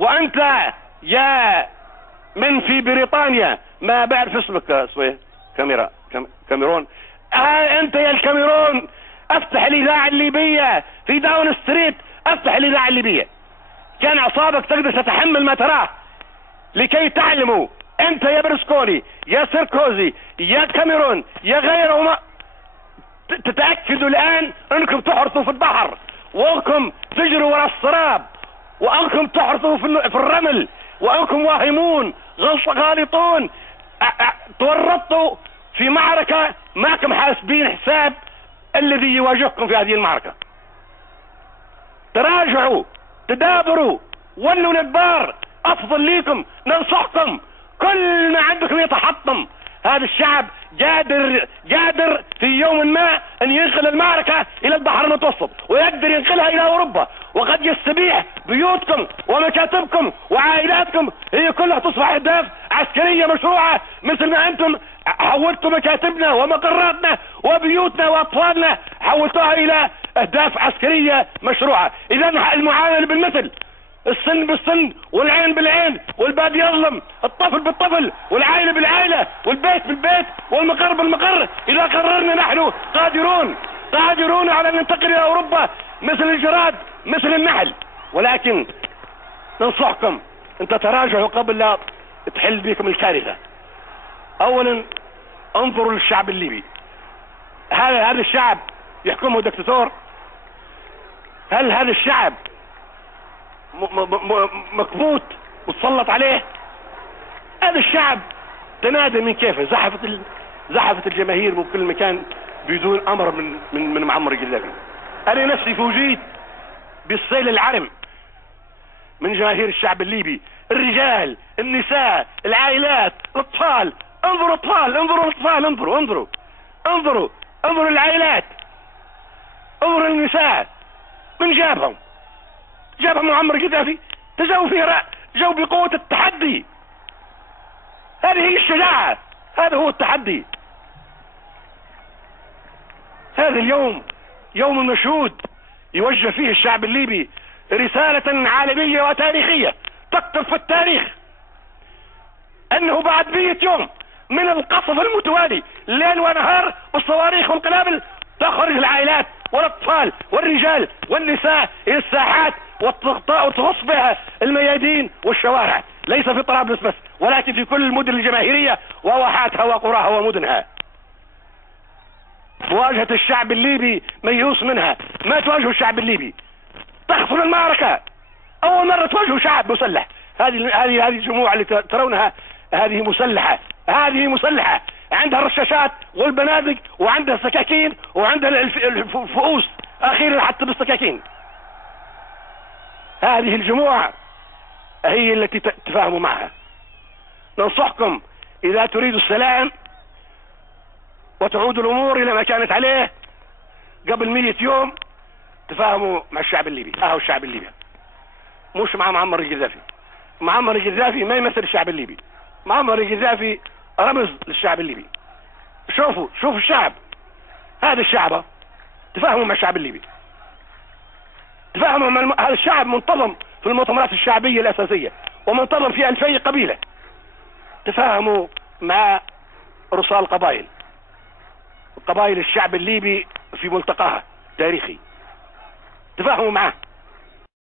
وانت يا من في بريطانيا، ما بعرف اسمك شوي، كاميرون، انت يا الكاميرون، افتح الاذاعه الليبيه في داون ستريت، افتح الاذاعه الليبيه. كان اعصابك تقدر تتحمل ما تراه، لكي تعلموا انت يا برسكوني يا سيركوزي يا كاميرون يا غيرهما، تتاكدوا الان انكم تحرثوا في البحر، وانكم تجروا وراء السراب، وانكم تحرثوا في الرمل، وانكم واهمون غالطون، تورطوا في معركة ماكم حاسبين حساب الذي يواجهكم في هذه المعركة. تراجعوا، تدابروا، ولوا الادبار، افضل ليكم، ننصحكم، كل ما عندكم يتحطم. هذا الشعب قادر في يوم ما ان ينقل المعركة الى البحر المتوسط، ويقدر ينقلها الى اوروبا، وقد يستبيح بيوتكم ومكاتبكم وعائلاتكم هي كلها تصبح اهداف عسكرية مشروعة، مثل ما انتم حولتوا مكاتبنا ومقراتنا وبيوتنا واطفالنا حولتوها الى اهداف عسكرية مشروعة. اذا المعاملة بالمثل، السن بالسن والعين بالعين والباب يظلم، الطفل بالطفل والعائلة بالعائلة والبيت بالبيت والمقر بالمقر. اذا قررنا نحن قادرون على ان ننتقل الى اوروبا مثل الجراد مثل النحل، ولكن ننصحكم ان تتراجعوا قبل لا تحل بكم الكارثة. اولا انظروا للشعب الليبي، هذا الشعب يحكمه دكتاتور؟ هل هذا الشعب مكبوت وتسلط عليه؟ هذا الشعب تنادى من كيفه، زحفت الجماهير من كل مكان بدون امر من معمر القذافي. انا نفسي فوجئت بالسيل العرم من جماهير الشعب الليبي، الرجال، النساء، العائلات، الاطفال. انظروا اطفال، انظروا الاطفال، انظروا العائلات، انظروا النساء. من جابهم معمر القذافي، تجاوا فيه، جو بقوة التحدي. هذه هي الشجاعة، هذا هو التحدي. هذا اليوم يوم مشهود يوجه فيه الشعب الليبي رسالة عالمية وتاريخية تكتب في التاريخ انه بعد 100 يوم من القصف المتوالي ليل ونهار بالصواريخ والقنابل تخرج العائلات والاطفال والرجال والنساء الى الساحات وتغص بها الميادين والشوارع، ليس في طرابلس بس ولكن في كل المدن الجماهيرية وواحاتها وقراها ومدنها. مواجهة الشعب الليبي ميؤوس منها، ما تواجهوا الشعب الليبي، تخسروا المعركة. اول مرة تواجهوا شعب مسلح. هذه الجموع اللي ترونها هذه مسلحة، عندها الرشاشات والبنادق وعندها السكاكين وعندها الفؤوس، اخيرا حتى بالسكاكين. هذه الجموع هي التي تتفاهموا معها. ننصحكم اذا تريدوا السلام وتعود الامور الى ما كانت عليه قبل 100 يوم، تفاهموا مع الشعب الليبي. الشعب الليبي مش مع معمر القذافي. معمر القذافي ما يمثل الشعب الليبي، معمر القذافي رمز للشعب الليبي. شوفوا الشعب، هذا الشعب تفاهموا مع الشعب الليبي، تفاهموا مع هذا الشعب منتظم في المؤتمرات الشعبية الأساسية ومنتظم في 2000 قبيلة. تفاهموا مع رؤساء قبائل الشعب الليبي في ملتقاها تاريخي، تفاهموا معه.